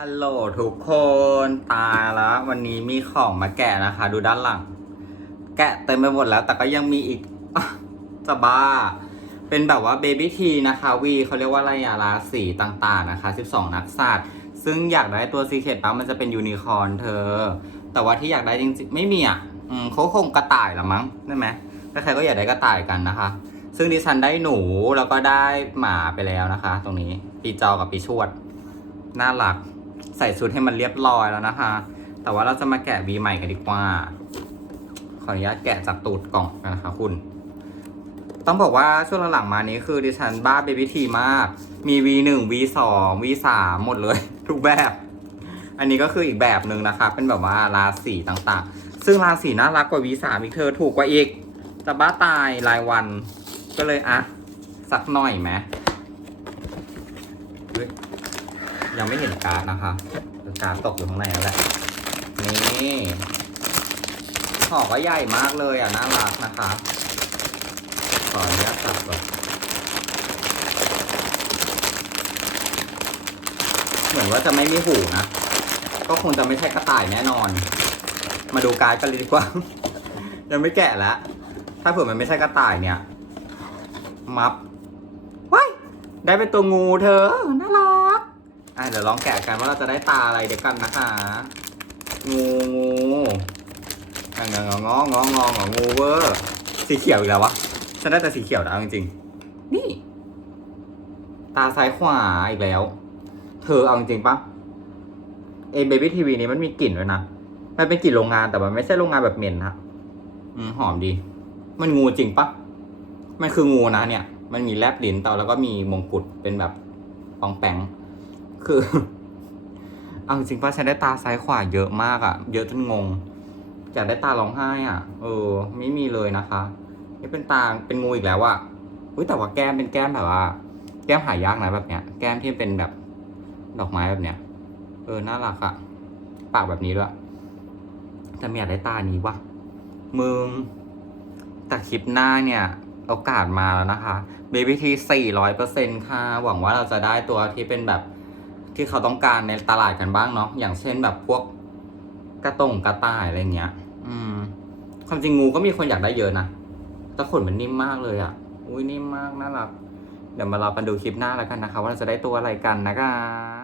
ฮัลโหลทุกคนตายแล้ววันนี้มีของมาแกะนะคะ ดูด้านหลัง แกะเต็มไปหมดแล้ว แต่ก็ยังมีอีกจะบ้า เป็นแบบว่าเบบี้ทีนะคะวีเขาเรียกว่าอะไรอะราสีต่างๆนะคะ 12 นักสัตว์ซึ่งอยากได้ตัวซีเคทปั๊มันจะเป็นยูนิคอร์นเธอ แต่ว่าที่อยากได้จริงๆ ไม่มีอะอเขาคงกระต่ายละมั้งใช่ไหมถ้าใครก็อยากได้กระต่ายกันนะคะ ซึ่งดิฉันได้หนูแล้วก็ได้หมาไปแล้วนะคะ ตรงนี้ปีจอกับปีชวดน่ารัก ใส่ชุดให้มันเรียบร้อยแล้วนะคะ แต่ว่าเราจะมาแกะวีใหม่กันดีกว่า ขออนุญาตแกะจากตูดกล่องกันนะคะคุณ ต้องบอกว่าช่วงหลังๆมานี้คือดิฉันบ้าเบบี้ทีมาก มี V1 V2 V3 หมดเลย ทุกแบบ อันนี้ก็คืออีกแบบหนึ่งนะคะ เป็นแบบว่าราสีต่างๆ ซึ่งราสีน่ารักกว่า V3 อีกเธอถูกกว่าอีกจะบ้าตายรายวัน ก็เลยอะสักหน่อยไหมเฮ้ย ยังไม่เห็นการ์ดนะคะการ์ดตกอยู่ข้างในแล้วแหละนี่ห่อก็ใหญ่มากเลยอะน่ารักนะคะขออนุญาตตัดก่อนเหมือนว่าจะไม่มีหูนะ ก็คงจะไม่ใช่กระต่ายแน่นอน มาดูการ์ดกันเลยดีกว่า ยังไม่แกะแล้วถ้าเผื่อมันไม่ใช่กระต่ายเนี่ย มับว้ายได้เป็นตัวงูเธอน่ารัก อะเดี๋ยวลองแกะกันว่าเราจะได้ตาอะไรเดี๋ยวกันนะคะงูงูอะงองงององององูเวอร์สีเขียวอีกแล้ววะฉันได้แต่สีเขียวนะเอาจริงๆนี่ ตาซ้ายขวาอีกแล้ว เธอเอาจริงๆปะเอเบบี้ทีวีนี้มันมีกลิ่นด้วยนะมันเป็นกลิ่นโรงงานแต่มันไม่ใช่โรงงานแบบเหม็นนะอืมหอมดี มันงูจริงปะมันคืองูนะเนี่ย มันมีแลบลิ้นเตาแล้วก็มีมงกุฎเป็นแบบปองแปง คือ เอาจริงปะฉันได้ตาซ้ายขวาเยอะมากอะเยอะจนงง อยากได้ตาร้องไห้อะ เออ ไม่มีเลยนะคะ นี่เป็นตา เป็นงูอีกแล้วอะอุ้ยแต่ว่าแก้มเป็นแก้มแบบว่า แก้มหายากนะแบบเนี้ย แก้มที่เป็นแบบดอกไม้แบบเนี้ย เออ น่ารักอะปากแบบนี้ด้วยแต่ไม่อยากได้ตานี้วะมึงแต่คลิปหน้าเนี่ยโอกาสมาแล้วนะคะ Baby T 400%ค่ะ หวังว่าเราจะได้ตัวที่เป็นแบบ ที่เขาต้องการในตลาดกันบ้างเนาะอย่างเช่นแบบพวกกระตงกระต่ายอะไรเงี้ย อืม ความจริงงูก็มีคนอยากได้เยอะนะแต่ขนมันนิ่มมากเลยอะ อุ้ยนิ่มมากน่ารักเดี๋ยวมารอกันดูคลิปหน้าแล้วกันนะคะ ว่าเราจะได้ตัวอะไรกันนะคะ